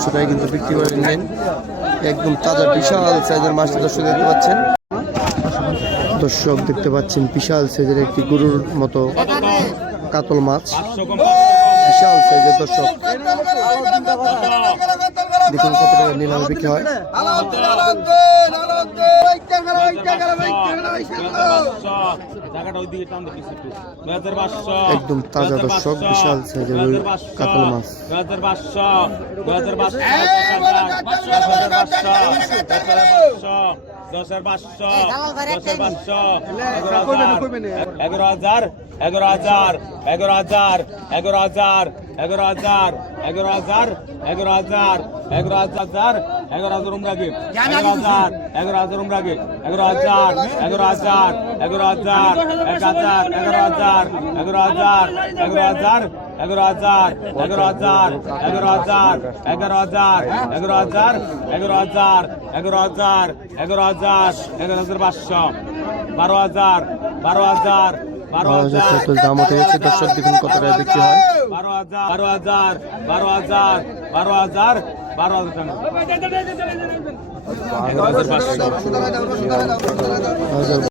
500 টাকা কিন্তু বিক্রি করে নিলেন। একদম তাজা বিশাল সাইজের মাছটা দর্শক দেখতে পাচ্ছেন। দর্শক দেখতে পাচ্ছেন বিশাল সাইজের একটি গরুর মতো কাতল মাছ, বিশাল সাইজের। দর্শক দেখুন কত টাকা নিলামে বিক্রি হয়। একদম তাজা দর্শক, বিশাল সাইজের কাতল মাছ। 12,000 দাম উঠে গেছে। দর্শক দেখুন কত টাকা বিক্রি হয়। 12,000